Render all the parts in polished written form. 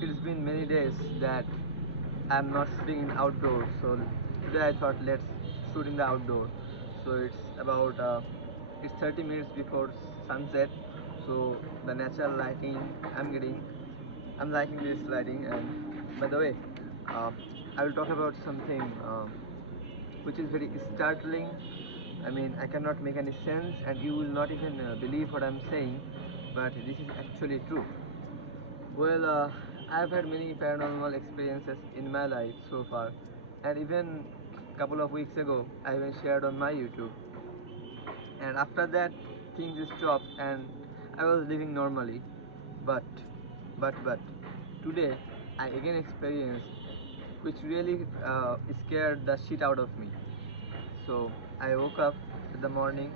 it's been many days that I'm not shooting in outdoors, so today I thought let's shoot in the outdoor. So it's 30 minutes before sunset, so the natural lighting I'm getting, I'm liking this lighting. And by the way, uh, I will talk about something which is very startling. I mean, I cannot make any sense, and you will not even believe what I'm saying, but this is actually true. Well, I've had many paranormal experiences in my life so far, and even a couple of weeks ago, I even shared on my YouTube. And after that, things stopped, and I was living normally. But, but today, I again experienced, which really scared the shit out of me. So I woke up in the morning,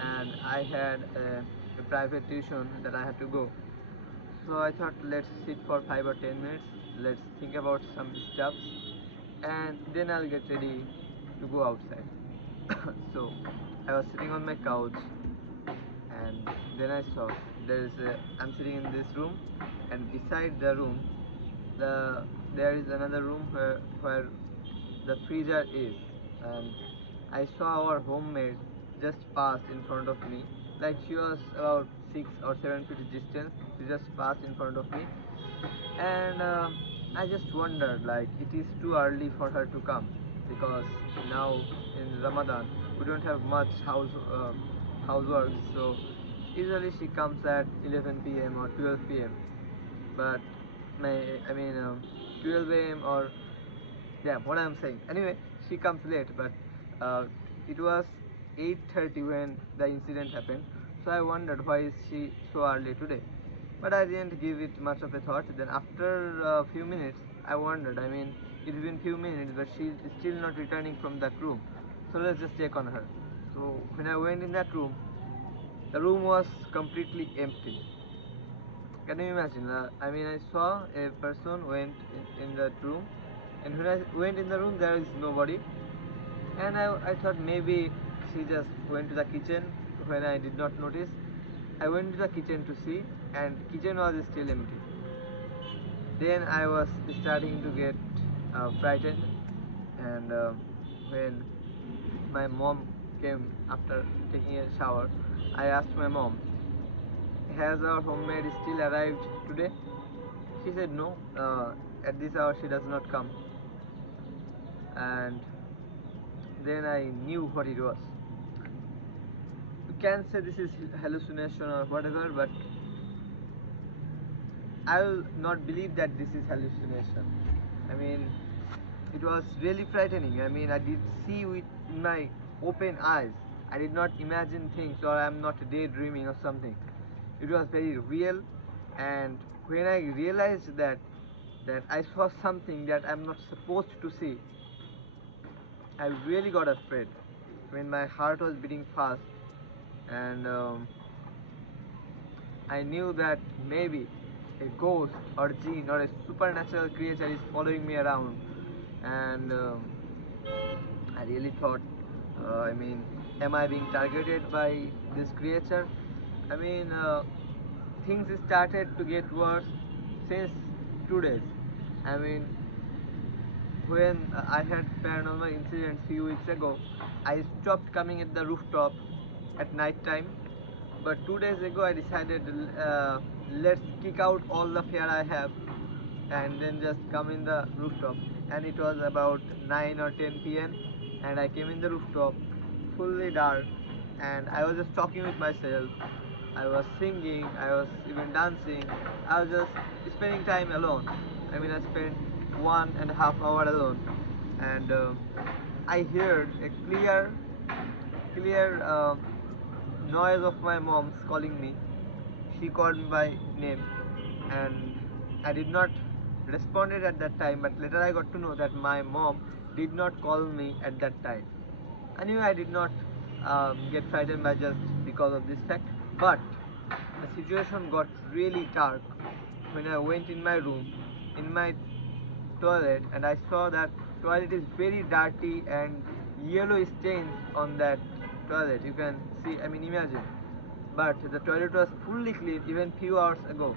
and I had a private tuition that I had to go. So I thought let's sit for 5 or 10 minutes, let's think about some stuff, and then I'll get ready to go outside. So I was sitting on my couch, and then I saw I'm sitting in this room, and beside the room there is another room where the freezer is, and I saw our homemade just passed in front of me, like she was about 6 or 7 feet distance. She just passed in front of me, and I just wondered, like, it is too early for her to come, because now in Ramadan we don't have much housework, so usually she comes at 11 p.m. or 12 p.m. But my I mean 12 a.m. or yeah, what I'm saying. Anyway, she comes late, but it was 8:30 when the incident happened. So I wondered why is she so early today. But I didn't give it much of a thought. Then after a few minutes, I wondered. I mean, it's been few minutes, but she's still not returning from that room. So let's just check on her. So when I went in that room, the room was completely empty. Can you imagine? I mean, I saw a person went in that room, and when I went in the room, there is nobody. And I thought maybe she just went to the kitchen when I did not notice. I went to the kitchen to see, and kitchen was still empty. Then I was starting to get frightened, and when my mom came after taking a shower, I asked my mom, "Has our homemaid still arrived today?" She said no. At this hour she does not come, and then I knew what it was. You can say this is hallucination or whatever, but I will not believe that this is hallucination. I mean, it was really frightening. I mean, I did see with my open eyes. I did not imagine things, or I'm not daydreaming or something. It was very real, and when I realized that I saw something that I'm not supposed to see, I really got afraid. When my heart was beating fast, and I knew that maybe a ghost or jinn or a supernatural creature is following me around, and I really thought, I mean, am I being targeted by this creature? I mean, things started to get worse since 2 days. I mean, when I had paranormal incidents few weeks ago, I stopped coming at the rooftop at night time. But 2 days ago, I decided let's kick out all the fear I have, and then just come in the rooftop. And it was about 9 or 10 p.m. and I came in the rooftop, fully dark, and I was just talking with myself. I was singing, I was even dancing. I was just spending time alone. I mean, I spent 1.5 hour alone, and I heard a clear noise of my mom's calling me. She called me by name, and I did not respond it at that time. But later I got to know that my mom did not call me at that time. Anyway, I did not get frightened by just because of this fact. But the situation got really dark when I went in my room, in my toilet, and I saw that toilet is very dirty and yellow stains on that toilet. You can see, I mean, imagine. But the toilet was fully clean even few hours ago.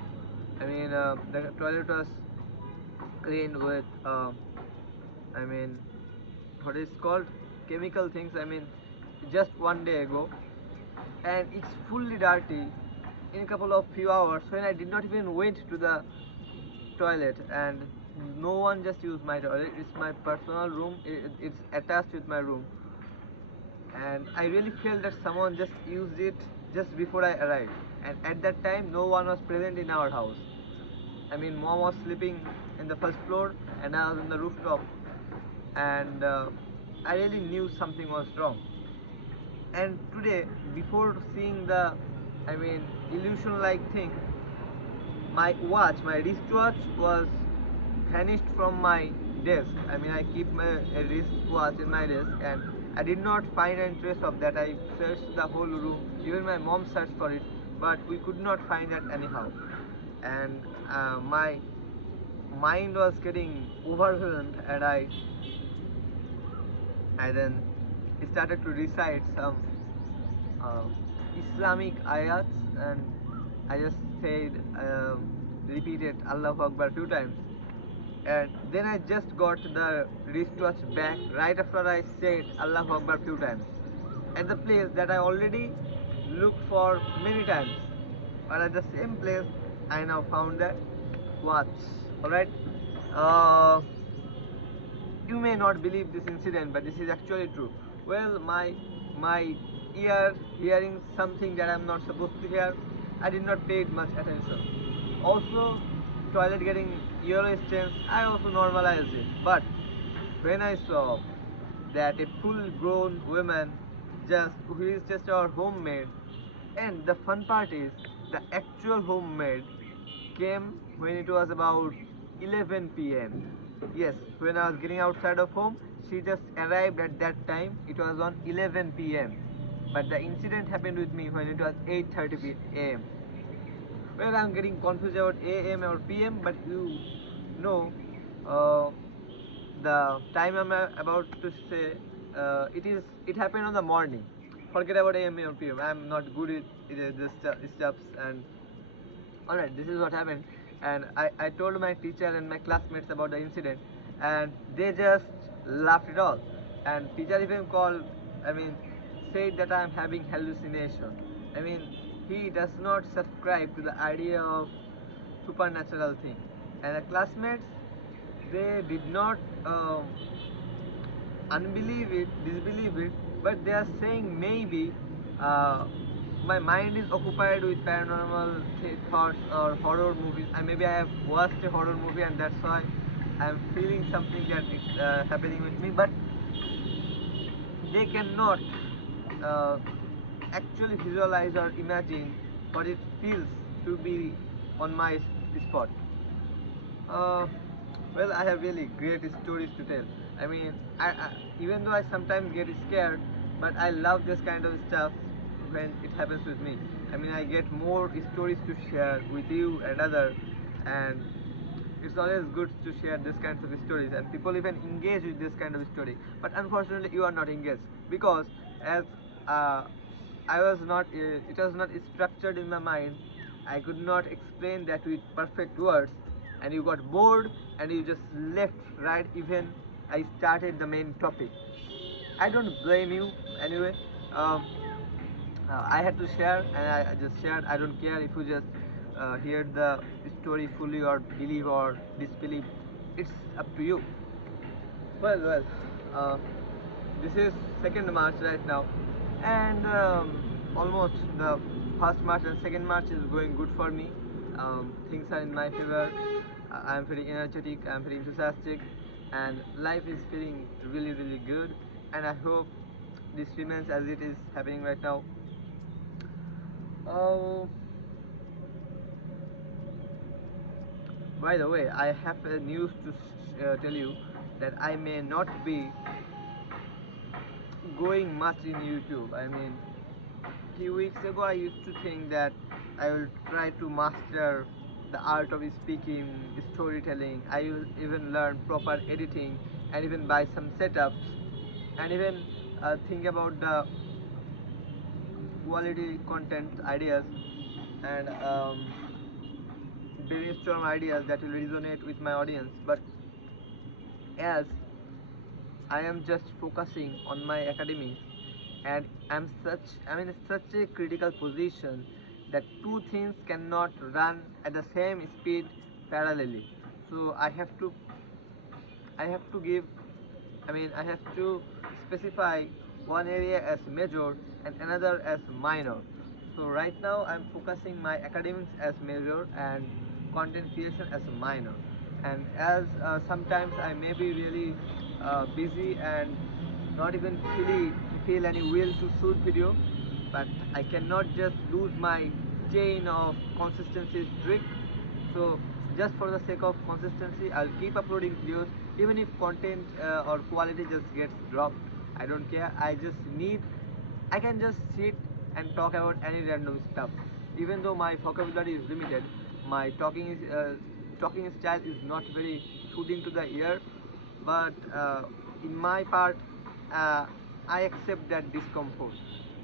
I mean, the toilet was cleaned with I mean, what is called chemical things. I mean, just one day ago, and it's fully dirty in a couple of few hours when I did not even went to the toilet, and no one just used my toilet. It's my personal room. It's attached with my room, and I really felt that someone just used it just before I arrived. And at that time, no one was present in our house. I mean, mom was sleeping in the first floor, and I was on the rooftop, and I really knew something was wrong. And today, before seeing the, I mean, illusion-like thing, my watch, my wristwatch was vanished from my desk. I mean, I keep my a wristwatch in my desk, and I did not find any trace of that. I searched the whole room. Even my mom searched for it, but we could not find that anyhow. And my mind was getting overwhelmed, and I then started to recite some uh, Islamic ayats, and I just said, repeated Allahu Akbar few times, and then I just got the wristwatch back right after I said Allahu Akbar few times at the place that I already looked for many times, but at the same place I now found that watch. Alright, uh, you may not believe this incident, but this is actually true. Well, my ear hearing something that I'm not supposed to hear, I did not pay much attention. Also, toilet getting yellow stains, I also normalized it. But when I saw that a full-grown woman, just who is just our homemaid, and the fun part is the actual homemaid came when it was about 11 p.m. Yes, when I was getting outside of home, she just arrived at that time. It was on 11 p.m. But the incident happened with me when it was 8:30 a.m. Well, I'm getting confused about AM or PM, but you know uh, the time I'm about to say. It happened on the morning. Forget about AM or PM. I'm not good at this stuffs. And alright, this is what happened. And I told my teacher and my classmates about the incident, and they just laughed it all. And teacher even called, I mean, said that I am having hallucination. I mean, he does not subscribe to the idea of supernatural thing. And the classmates, they did not unbelieve it, disbelieve it, but they are saying maybe uh, my mind is occupied with paranormal thoughts or horror movies. And maybe I have watched a horror movie, and that's why I'm feeling something that is happening with me. But they cannot uh, actually visualize or imagine what it feels to be on my spot. Uh, well, I have really great stories to tell. I mean, even though I sometimes get scared, but I love this kind of stuff when it happens with me. I mean, I get more stories to share with you and others, and it's always good to share this kinds of stories, and people even engage with this kind of story. But unfortunately, you are not engaged because as uh, I was not, it was not structured in my mind. I could not explain that with perfect words, and you got bored and you just left right even I started the main topic. I don't blame you anyway. Um, I had to share, and I just shared. I don't care if you just hear the story fully or believe or disbelieve. It's up to you. Well, uh, this is 2nd March right now, and almost the 1st March and 2nd March is going good for me. Things are in my favor. I'm feeling energetic, I'm feeling enthusiastic, and life is feeling really, really good. And I hope this remains as it is happening right now. Uh, by the way, I have a news to tell you that I may not be going much in YouTube. I mean, few weeks ago I used to think that I will try to master the art of speaking, storytelling. I will even learn proper editing and even buy some setups, and even think about the quality content ideas, and brainstorm ideas that will resonate with my audience. But as I am just focusing on my academics, and I'm in such a critical position that two things cannot run at the same speed parallelly. So I have to give, I have to specify one area as major and another as minor. So right now I'm focusing my academics as major and content creation as a minor. And as sometimes I may be really busy and not even feel any will to shoot video, but I cannot just lose my chain of consistency streak. So just for the sake of consistency, I'll keep uploading videos even if content or quality just gets dropped. I don't care. I can just sit and talk about any random stuff. Even though my vocabulary is limited, my talking style is not very soothing to the ear, but in my part, uh, I accept that discomfort.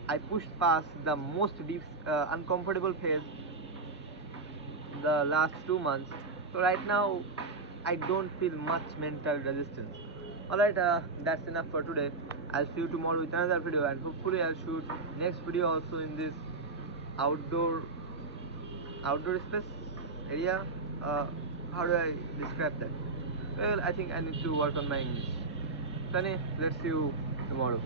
I pushed past the most uncomfortable phase the last 2 months. So right now, I don't feel much mental resistance. Alright, that's enough for today. I'll see you tomorrow with another video, and hopefully I'll shoot next video also in this outdoor outdoor space area. How do I describe that? Well, I think I need to work on my English. Sunny, let's see you tomorrow.